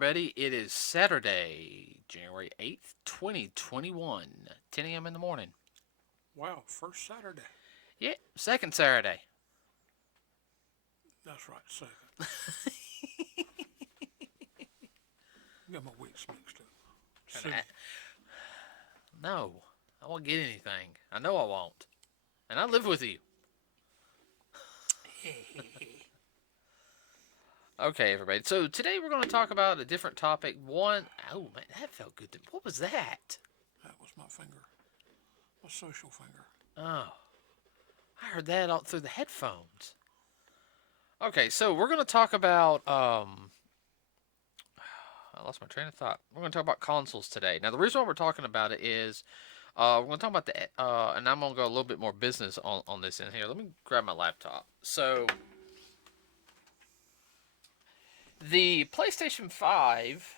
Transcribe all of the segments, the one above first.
everybody. It is Saturday, January 8th, 2021, 10 a.m. in the morning. Wow, first Saturday. Yeah, second Saturday. That's right, second. Got my weeks mixed up. And Silly. no, I won't get anything. I know I won't. And I live with you. Okay, everybody. So today we're going to talk about a different topic. Oh man, that felt good. What was that? That was my finger. My social finger. Oh, I heard that all through the headphones. Okay, so we're going to talk about I lost my train of thought. We're going to talk about consoles today. Now, the reason why we're talking about it is we're going to talk about and I'm going to go a little bit more business on this in here. Let me grab my laptop. So, the PlayStation 5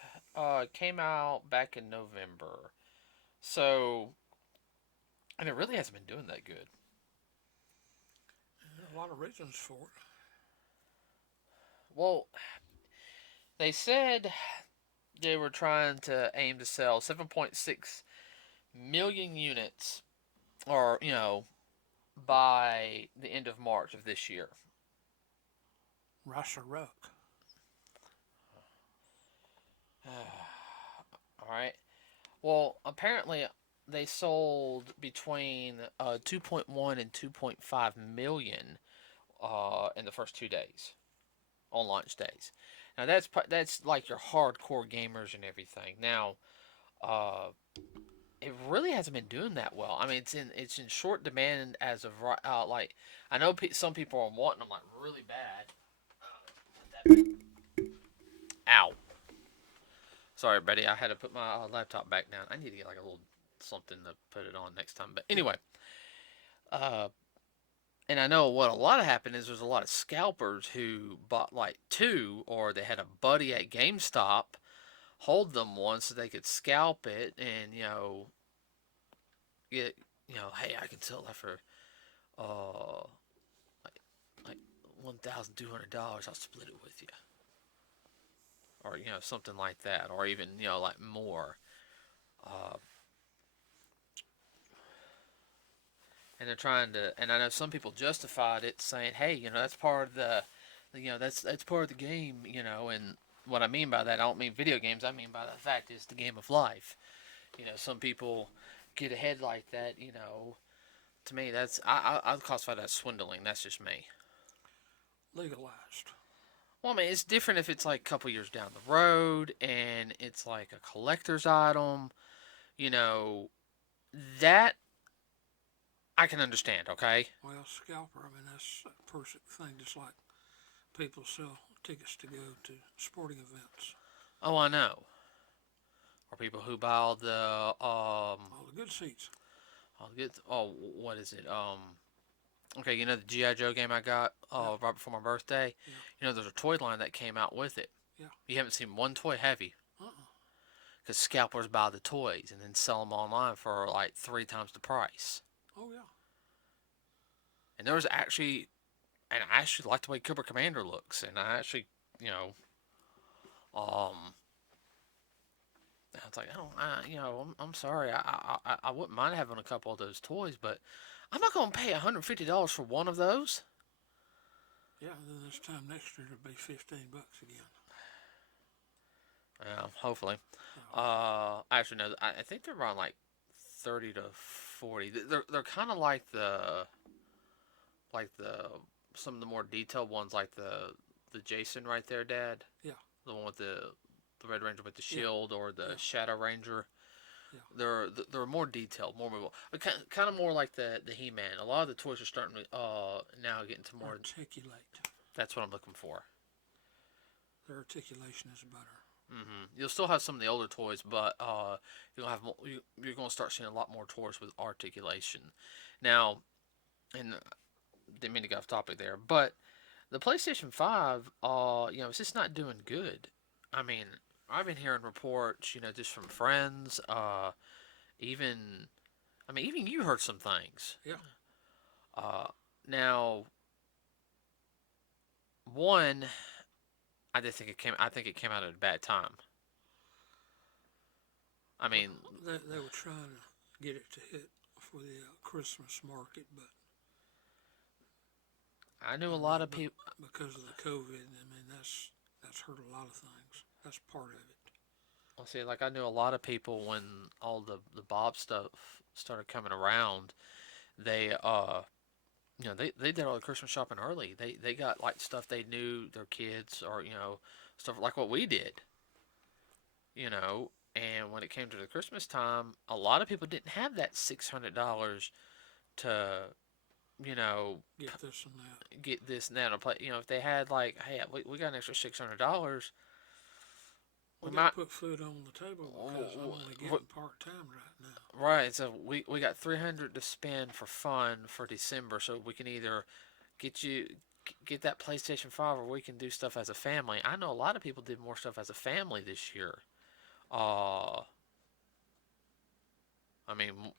came out back in November. So, and it really hasn't been doing that good. There are a lot of reasons for it. Well, they said they were trying to aim to sell 7.6 million units, or, by the end of March of this year. Russia Ruck. All right. Well, apparently they sold between 2.1 and 2.5 million in the first 2 days on launch days. Now that's like your hardcore gamers and everything. Now, uh, it really hasn't been doing that well. I mean, it's in short demand as of right. Like I know some people are wanting them like really bad. Ow. Sorry, buddy. I had to put my laptop back down. I need to get like a little something to put it on next time. But anyway, uh, and I know what a lot of happened is there's a lot of scalpers who bought like two, or they had a buddy at GameStop hold them one so they could scalp it and get hey, I can sell that for uh like $1,200. I'll split it with you, or something like that, or even like more. Uh, and they're trying to, and I know some people justified it saying, hey, that's part of that's part of the game, and what I mean by that, I don't mean video games. I mean by the fact is the game of life. Some people get ahead like that. To me, that's I'd classify that as swindling. That's just me. Legalized. Well, I mean, it's different if it's like a couple years down the road and it's like a collector's item. You know, that I can understand, okay? Well, scalper, I mean, that's a perfect thing, just like people sell tickets to go to sporting events. Oh, I know. Or people who buy All the good seats. what is it? Okay, the GI Joe game I got Yeah, right before my birthday. yeah, There's a toy line that came out with it. yeah. You haven't seen one toy, have you? Uh-uh. Because scalpers buy the toys and then sell them online for like 3 times the price. Oh, yeah. And there was actually, and I actually like the way Cobra Commander looks, and I actually, um, I was like, I don't, I'm sorry, I wouldn't mind having a couple of those toys, but I'm not gonna pay $150 for one of those. Yeah, and then this time next year it'll be $15 again. Hopefully. Oh, Actually, no, I think they're around like 30 to 40. They're kind of like the some of the more detailed ones, like the Jason right there, Dad. yeah, The one with the Red Ranger with the yeah, shield, or the yeah, Shadow Ranger. yeah. They're more detailed, more movable. Kind of more like the He-Man. A lot of the toys are starting to now get into more. Articulate. That's what I'm looking for. Their articulation is better. You'll still have some of the older toys, but you'll have you're going to start seeing a lot more toys with articulation. Now, and didn't mean to go off topic there, but the PlayStation 5, it's just not doing good. I mean, I've been hearing reports, just from friends, even, I mean, even you heard some things. Yeah. Uh, Now, one, I think it came out at a bad time. I Well, mean, they were trying to get it to hit for the Christmas market, but I knew I a lot mean, of people. because of the COVID, I mean that's hurt a lot of things. That's part of it. Well, see, like I knew a lot of people when all the Bob stuff started coming around. They they did all the Christmas shopping early. They got like stuff they knew their kids or stuff like what we did. You know, and when it came to the Christmas time, a lot of people didn't have that $600 to you know Get this and that. get this and that. If they had like, hey, we got an extra $600, we We got to might. put food on the table because I'm only getting part time right now. Right, so we got 300 to spend for fun for December, so we can either get you get that PlayStation 5 or we can do stuff as a family. I know a lot of people did more stuff as a family this year. Uh I mean,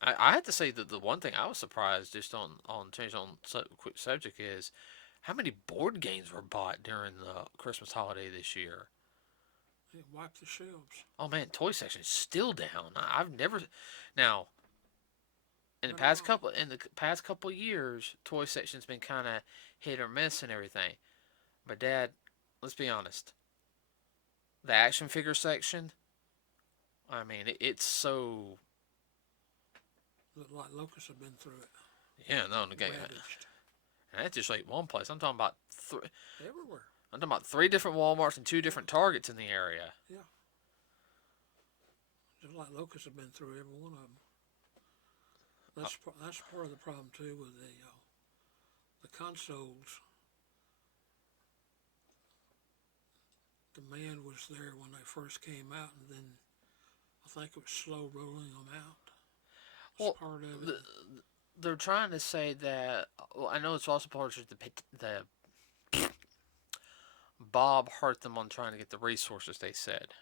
I had to say that the one thing I was surprised just on change on quick subject is how many board games were bought during the Christmas holiday this year. It wiped the shelves. Oh man, toy section is still down. I've never now Been a while. in the past couple years, toy section's been kind of hit or miss and everything. But Dad, let's be honest, the action figure section, I mean, it's so Looked like locusts have been through it. yeah, no, the game, Ravaged and that's just like one place. I'm talking about three. everywhere. I'm talking about three different WalMarts and two different Targets in the area. Yeah, just like locusts have been through every one of them. That's part of the problem too with the consoles. Demand was there when they first came out, and then I think it was slow rolling them out. Was Well, part of it. the, they're trying to say that. Well, I know it's also part of the Bob hurt them on trying to get the resources. They said.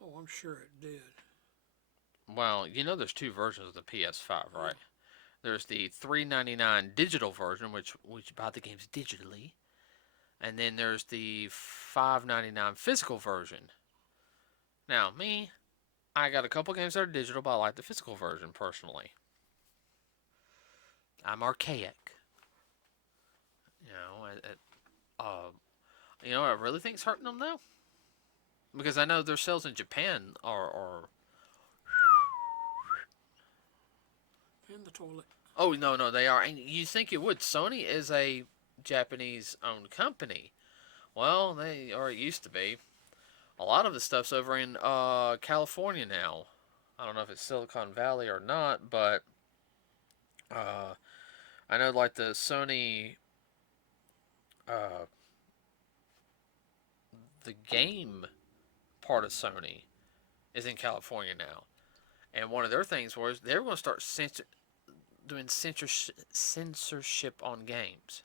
Oh, I'm sure it did. Well, there's two versions of the PS5, Yeah. right? There's the $3.99 digital version, which you buy the games digitally, and then there's the $5.99 physical version. Now, me, I got a couple games that are digital, but I like the physical version personally. I'm archaic, you know. Uh, what I really think's hurting them though, because I know their sales in Japan are. In the toilet. Oh no, they are. And you think it would? Sony is a Japanese-owned company. Well, they or it used to be. A lot of the stuff's over in California now. I don't know if it's Silicon Valley or not, but uh, I know like the Sony, uh, the game part of Sony is in California now, and one of their things was they were going to start doing censorship on games.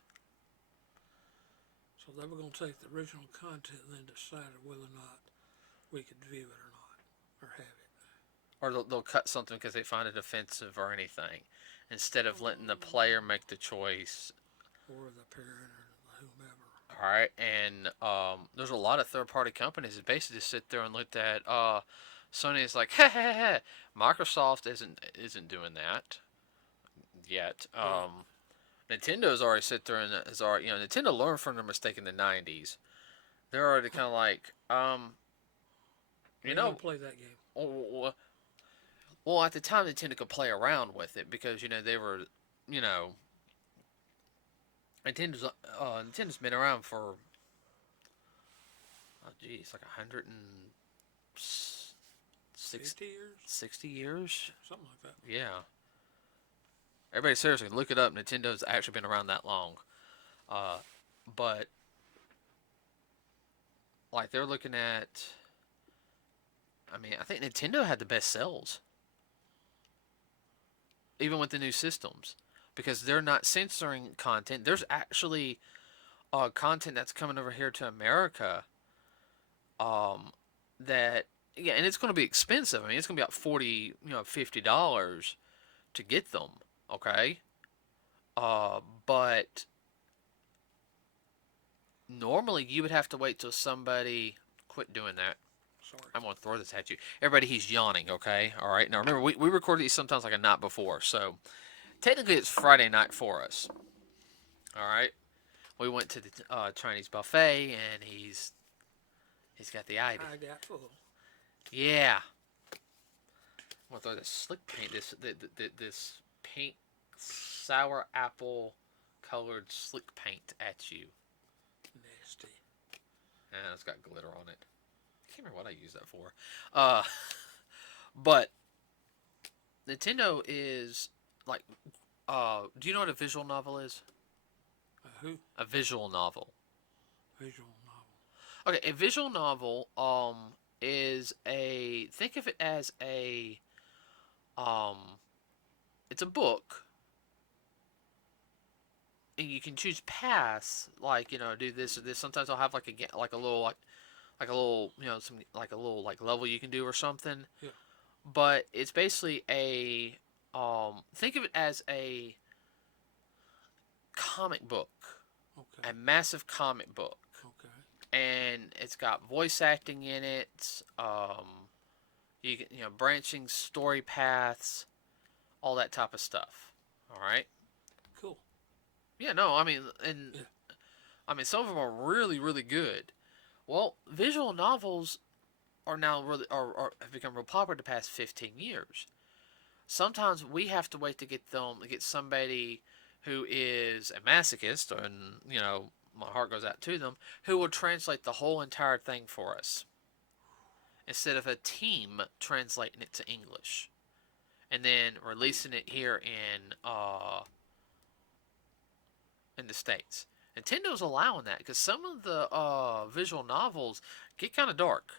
So they were going to take the original content and then decide whether or not we could view it or not, or have it. Or they'll cut something because they find it offensive or anything, instead of letting the player make the choice. Or the parent or whomever. All right, and there's a lot of third-party companies that basically just sit there and looked at. Sony is like, hey. Microsoft isn't doing that yet. Right. Nintendo's already sit there and has already, Nintendo learned from their mistake in the '90s. They're already kind of like, We you ain't gonna know, play that game. well, at the time Nintendo could play around with it because they were, you know, Nintendo's been around for like 50 years? 60 years. Something like that. Yeah, everybody seriously look it up. Nintendo's actually been around that long, uh, but like they're looking at. I mean, I think Nintendo had the best sales, even with the new systems, because they're not censoring content. There's actually content that's coming over here to America. Um, that yeah, and it's going to be expensive. I mean, it's going to be about $40, $50 to get them. Okay, but normally you would have to wait till somebody quit doing that. Sorry. I'm gonna throw this at you. Everybody, he's yawning. Okay, all right. Now remember, we record these sometimes like a night before, so technically it's Friday night for us. All right. We went to the Chinese buffet, and he's got the idea. I got full. Yeah. I'm gonna throw this slick paint, this pink sour apple colored slick paint at you. Nasty. And it's got glitter on it. I can't remember what I used that for. Uh, but Nintendo is like, do you know what a visual novel is? Who? A visual novel. Visual novel. Okay, a visual novel is a, think of it as a um it's a book, and you can choose paths, like, do this or this. Sometimes I'll have like a little like a little, some like a little like level you can do or something. Yeah. But it's basically a think of it as a comic book. Okay. A massive comic book. Okay. And it's got voice acting in it. You can, branching story paths, all that type of stuff. All right. Cool. Yeah. No. I mean, and Yeah. I mean, some of them are really, really good. Well, visual novels are now really are have become real popular the past 15 years. Sometimes we have to wait to get somebody who is a masochist, and my heart goes out to them, who will translate the whole entire thing for us instead of a team translating it to English and then releasing it here in the States. Nintendo's allowing that because some of the visual novels get kind of dark.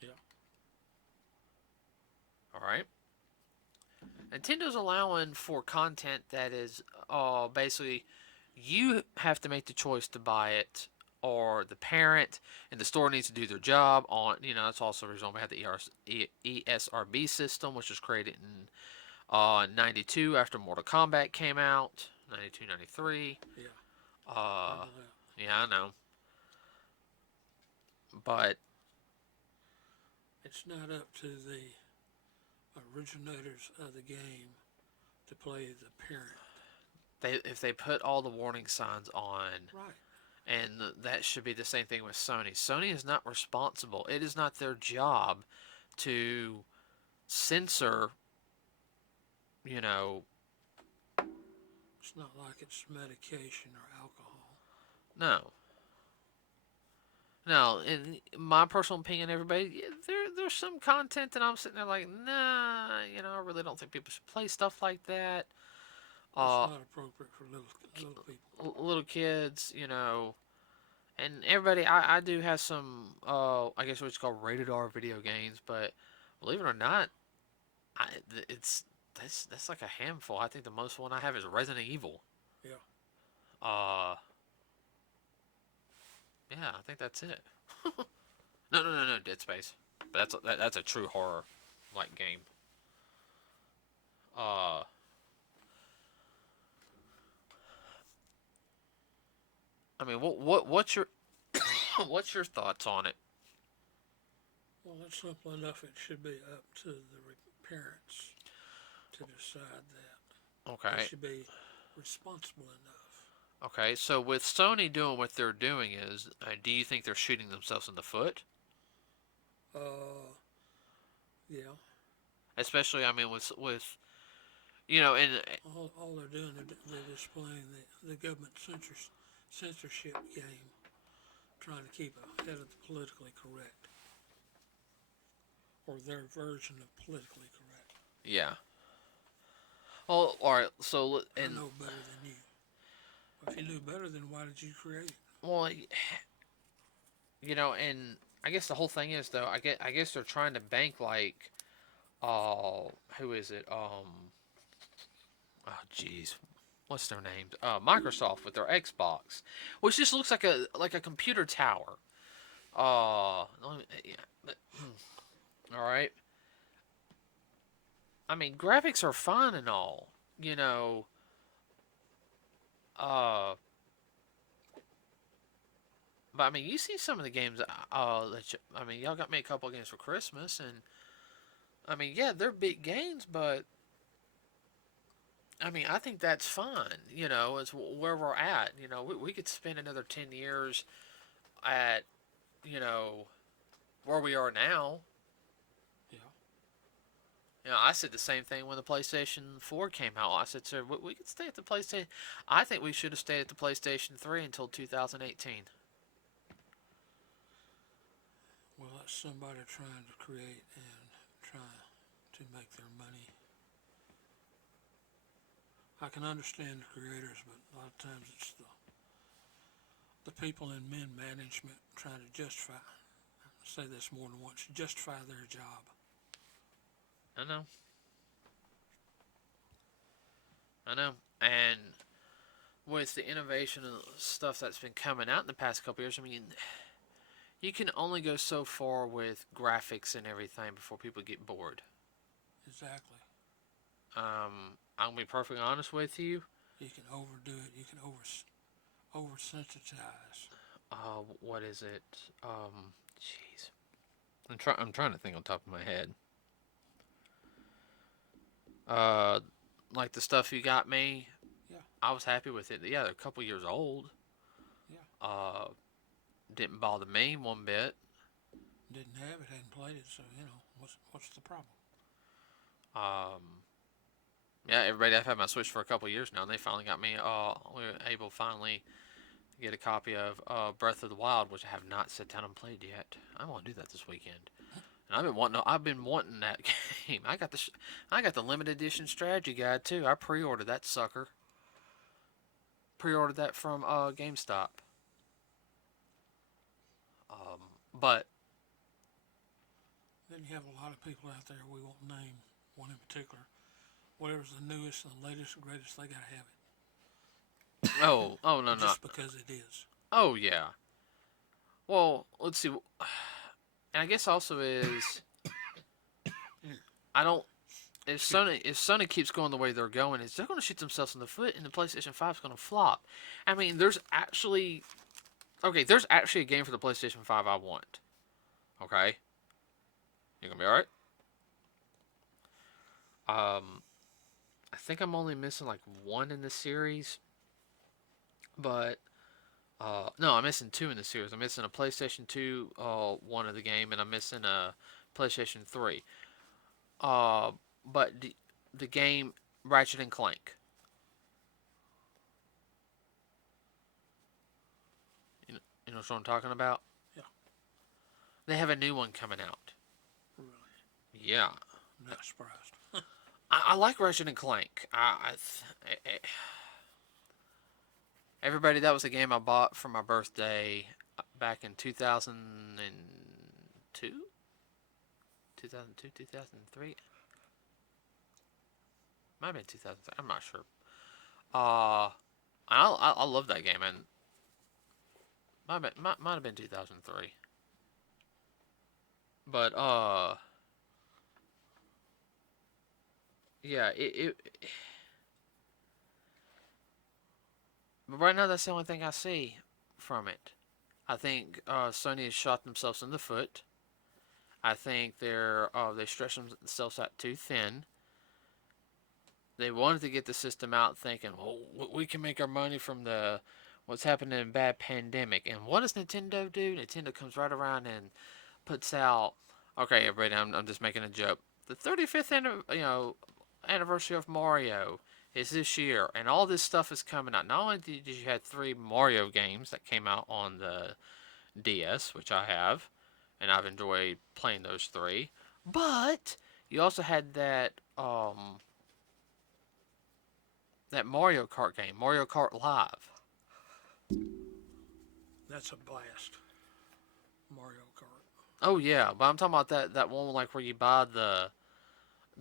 Yeah. All right. Nintendo's allowing for content that is basically you have to make the choice to buy it, or the parent and the store needs to do their job on. That's also the reason we have the ESRB system, which was created in '92 after Mortal Kombat came out, '92, '93. Yeah. Uh, yeah, I know, but it's not up to the originators of the game to play the parent. if they put all the warning signs on, Right. and that should be the same thing with Sony. Sony is not responsible. It is not their job to censor, It's not like it's medication or alcohol. no. No, in my personal opinion, everybody, there's some content that I'm sitting there like, nah, I really don't think people should play stuff like that. It's not appropriate for little people. Little kids, and everybody, I do have some, I guess what's called rated R video games, but believe it or not, it's that's like a handful. I think the most one I have is Resident Evil. Yeah. Yeah, I think that's it. No, Dead Space. But that's a true horror like game. Uh, I mean, what's your what's your thoughts on it? Well, that's simple enough. It should be up to the parents to decide that. Okay. They should be responsible enough. Okay, so with Sony doing what they're doing do you think they're shooting themselves in the foot? Yeah. Especially, I mean, with and All they're doing, they're displaying the government censorship game, trying to keep ahead of the politically correct, or their version of politically correct. yeah. Well, all right. So I know better than you. Well, if you knew better, then why did you create it? well, and I guess the whole thing is though. I guess they're trying to bank like, who is it? Oh, jeez, what's their names? Microsoft with their Xbox, which just looks like a computer tower. Yeah. All right. I mean, graphics are fine and all, But I mean, you see some of the games. I mean, y'all got me a couple of games for Christmas, and I mean, yeah, they're big games, but I mean, I think that's fine. You know, it's where we're at. You know, we could spend another 10 years at you know where we are now. Yeah. You know, I said the same thing when the PlayStation 4 came out. I said, sir, we could stay at the PlayStation. I think we should have stayed at the PlayStation 3 until 2018. Well, that's somebody trying to create and try to make their money. I can understand the creators, but a lot of times it's the people in men management trying to justify. I say this more than once. Justify their job. I know. I know. And with the innovation and stuff that's been coming out in the past couple years, I mean, you can only go so far with graphics and everything before people get bored. Exactly. I'm gonna be perfectly honest with you. You can overdo it. You can oversensitize. What is it? Jeez. I'm trying to think on top of my head. Uh, like the stuff you got me, Yeah. I was happy with it. Yeah, they're a couple years old. Yeah. Didn't bother me one bit. Didn't have it. Hadn't played it. So what's the problem? Um, yeah, everybody. I've had my Switch for a couple years now, and they finally got me. We were able finally to get a copy of Breath of the Wild, which I have not sat down and played yet. I'm gonna do that this weekend. And I've been wanting that game. I got the limited edition strategy guide too. I pre-ordered that sucker. Pre-ordered that from GameStop. But Then you have a lot of people out there. We won't name one in particular. Whatever's the newest and the latest and greatest, they gotta have oh no it no. just because it is. Oh yeah. Well, let's see. And I guess also is I don't. If Sony keeps going the way they're going, is they're going to shoot themselves in the foot, and the PlayStation 5 is going to flop. I mean, there's actually a game for the PlayStation 5 I want. Okay, you gonna be all right? I think I'm only missing like one in the series, but no, I'm missing two in the series. I'm missing a PlayStation 2 one of the game, and I'm missing a PlayStation 3. Uh, but the game Ratchet and Clank. You know what I'm talking about? Yeah, They have a new one coming out. really. Yeah, I'm not surprised. I like Ratchet and Clank. Everybody, that was a game I bought for my birthday back in 2002, 2002, 2003. Might have been 2003. I'm not sure. Uh, I love that game, and might have been 2003. But yeah, but right now that's the only thing I see from it. I think Sony has shot themselves in the foot. I think they stretched themselves out too thin. They wanted to get the system out, thinking, "Well, we can make our money from the what's happening in bad pandemic." And what does Nintendo do? Nintendo comes right around and puts out. Okay, everybody, I'm just making a joke. The 35th anniversary of Mario is this year, and all this stuff is coming out. Not only did you have three Mario games that came out on the DS, which I have, and I've enjoyed playing those three, but you also had that Mario Kart game, Mario Kart Live. That's a blast. Mario Kart. Oh yeah, but I'm talking about that one like where you buy the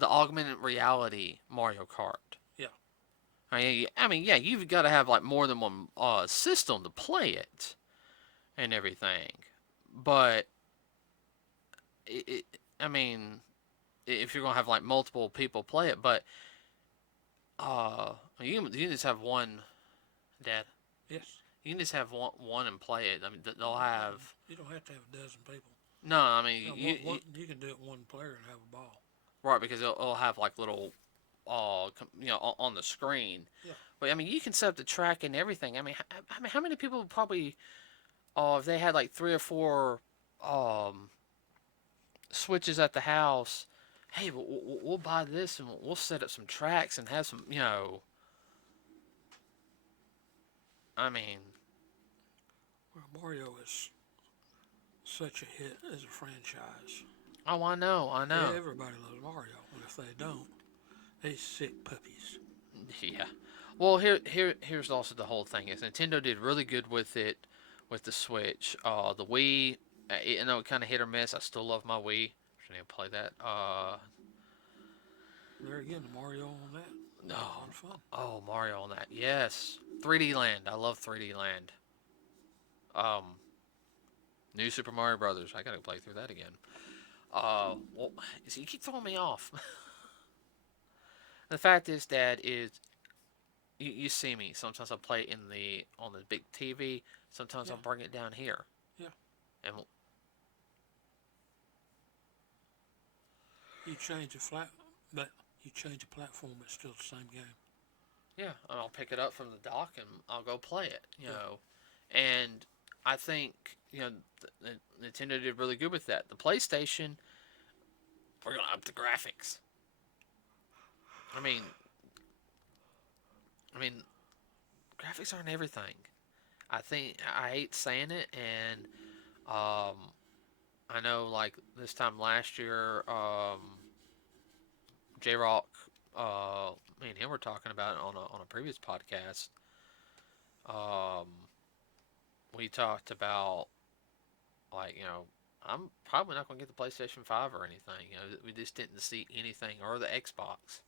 augmented reality Mario Kart. Yeah. I mean, yeah, you've got to have like more than one system to play it and everything. But I mean, if you're gonna have like multiple people play it, but you can just have one. Dad. Yes. You can just have one and play it. I mean, they'll have. You don't have to have a dozen people. No, I mean You can do it one player and have a ball. right, because it'll have like little, on the screen. Yeah. But I mean, you can set up the track and everything. I mean, how many people would probably, if they had like three or four, switches at the house, hey, we'll buy this and we'll set up some tracks and have some, I mean, Well, Mario is such a hit as a franchise. oh, I know. Everybody loves Mario, and if they don't, they sick puppies. Yeah. Well, here's also the whole thing is Nintendo did really good with it, with the Switch. The Wii, I know it kind of hit or miss. I still love my Wii. I need to play that. There again, the Mario on that. No. A lot of fun. Oh, Mario on that. Yes. 3D Land. I love 3D Land. New Super Mario Brothers. I gotta play through that again. Well, see, you keep throwing me off. The fact is, Dad, is you see me. Sometimes I play it on the big TV. Sometimes Yeah. I'll bring it down here. Yeah. And You change a flat, but you change a platform, it's still the same game. yeah, I'll pick it up from the dock and I'll go play it. You Yeah. know, and I think Nintendo did really good with that. The PlayStation, we're gonna up the graphics. I mean, I mean, graphics aren't everything. I hate saying it, and I know like this time last year, J Rock, me and him were talking about it on a previous podcast. Um, we talked about like I'm probably not going to get the PlayStation 5 or anything. We just didn't see anything or the Xbox.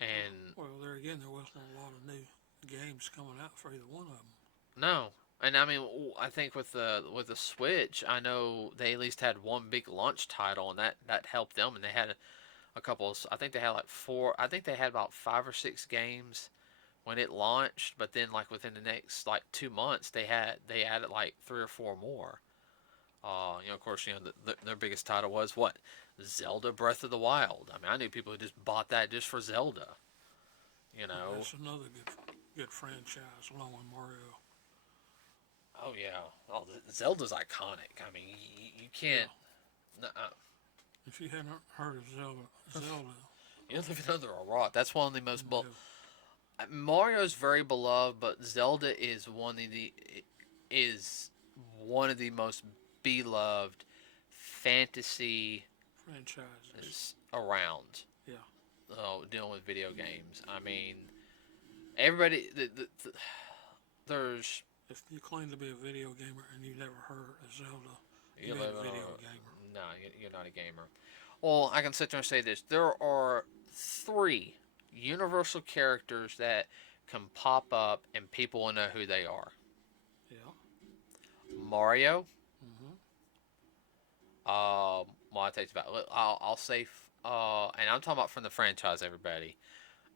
And Well, there again, there wasn't a lot of new games coming out for either one of them. no, and I mean I think with the Switch, I know they at least had one big launch title, and that helped them. And they had a couple. I think they had like four. I think they had about 5 or 6 games when it launched. But then like within the next like 2 months, they added like 3 or 4 more. Of course, their biggest title was what? Zelda Breath of the Wild. I mean, I knew people who just bought that just for Zelda. Well, that's another good franchise along with Mario. Oh yeah. Oh, Zelda's iconic. I mean, you can't. If you hadn't heard of Zelda, You're living under a rock. That's one of the most. no, Mario's very beloved, but Zelda is one of the most beloved fantasy franchises. around. Yeah. Dealing with video games. I mean, everybody. There's. If you claim to be a video gamer and you never heard of Zelda, You you're live a in video gamer. No, you're not a gamer. Well, I can sit there and say this. There are 3 universal characters that can pop up and people will know who they are. Yeah. Mario. Mm-hmm. Well, I take about. I'll say. And I'm talking about from the franchise. Everybody.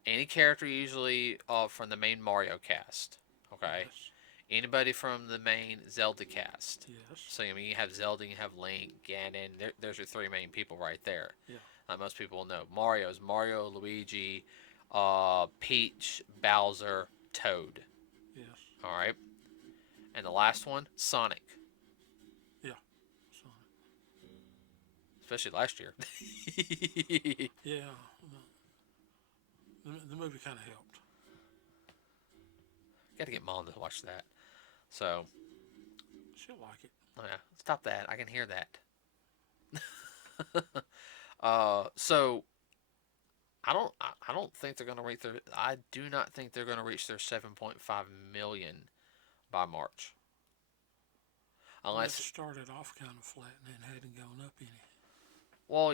Any character usually from the main Mario cast. Okay. Yes. Anybody from the main Zelda cast. Yes. So I mean, you have Zelda, you have Link, Ganon. There's your 3 main people right there. Yeah. Most people will know. Mario's Mario, Luigi, Peach, Bowser, Toad. Yes. All right. And the last one, Sonic. Yeah. Especially last year. Yeah. The movie kind of helped. Got to get Mom to watch that. So. She'll like it. Oh yeah, stop that. I can hear that. So I don't think they're gonna reach their. I do not think they're gonna reach their 7.5 million by March. Unless it started off kind of flat and then hadn't gone up any. Well,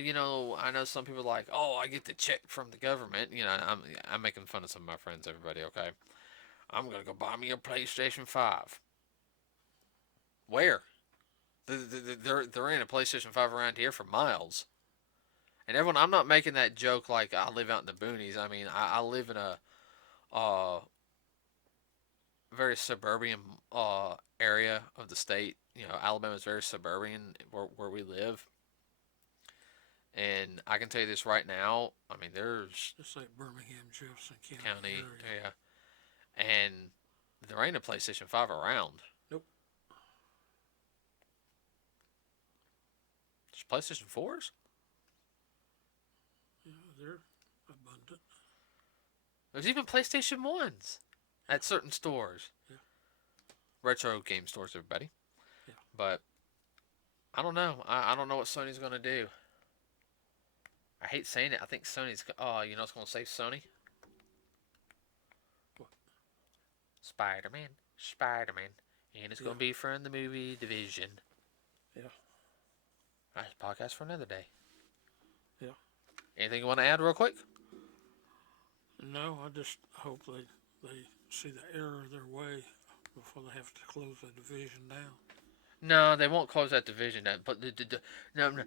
I know some people are like, oh, I get the check from the government. I'm making fun of some of my friends. Everybody, okay? I'm gonna go buy me a PlayStation 5. Where? There ain't a PlayStation 5 around here for miles. And everyone, I'm not making that joke like I live out in the boonies. I mean, I live in a very suburban area of the state. You know, Alabama is very suburban where we live, and I can tell you this right now. I mean, there's Just like Birmingham, Jefferson County county area. area, and there ain't a PlayStation 5 around. Nope. There's PlayStation 4s. Yeah, they're abundant. There's even PlayStation 1s at certain stores. Yeah. Retro game stores, everybody. Yeah. But I don't know. I don't know what Sony's going to do. I hate saying it. I think Sony's. Oh, you know what's going to save Sony? What? Spider Man. Spider Man. And it's Yeah. going to be from the movie Division. Yeah. Alright, podcast for another day. Yeah. Anything you want to add real quick? No, I just hope they see the error of their way before they have to close the division down. No, they won't close that division down. But no.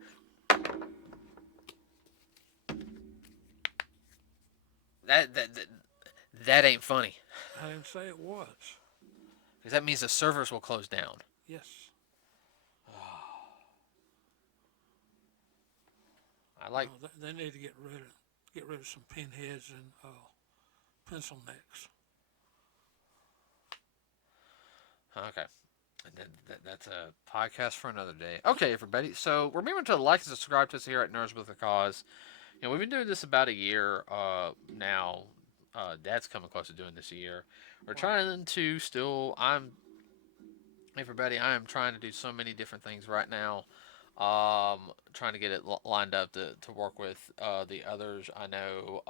That ain't funny. I didn't say it was. Because that means the servers will close down. Yes. I like. No, they need to get rid of some pinheads and pencil necks. Okay. That's a podcast for another day. Okay, everybody. So remember to like and subscribe to us here at Nerds with a Cause. You know, we've been doing this about a year now. Dad's coming close to doing this a year. We're trying to still. Everybody. I am trying to do so many different things right now. Trying to get it lined up to work with the others. I know.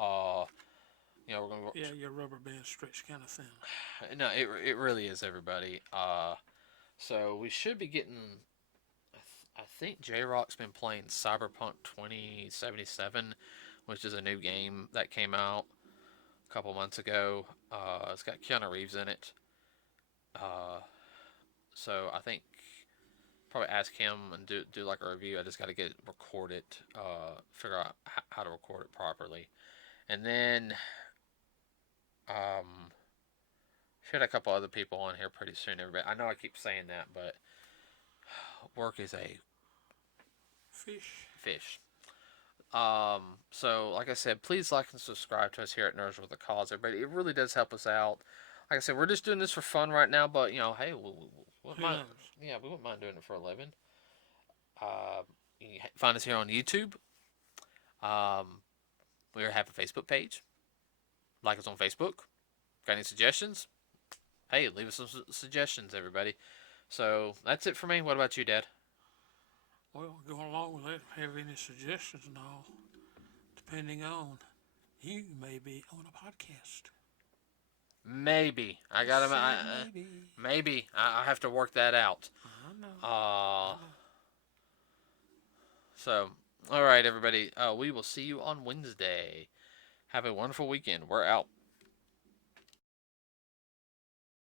You know, we're gonna. Yeah, your rubber band stretched kind of thin. No, it really is, everybody. So we should be getting. I think J Rock's been playing Cyberpunk 2077, which is a new game that came out a couple months ago. It's got Keanu Reeves in it. So I think probably ask him and do like a review. I just got to get it recorded, figure out how to record it properly, and then should have a couple other people on here pretty soon. Everybody, I know I keep saying that, but work is a fish. So like I said, please like and subscribe to us here at Nerds with a Cause, everybody. It really does help us out. Like I said, we're just doing this for fun right now, but you know, hey, we wouldn't mind, yeah, we wouldn't mind doing it for a living. You can find us here on YouTube. We have a Facebook page. Like us on Facebook. Got any suggestions? Hey, leave us some suggestions, everybody. So that's it for me. What about you, Dad? Well, going along with that, have any suggestions and all, depending on, you may be on a podcast. Maybe. I got to. Maybe. I have to work that out. I know. So, all right, everybody. We will see you on Wednesday. Have a wonderful weekend. We're out.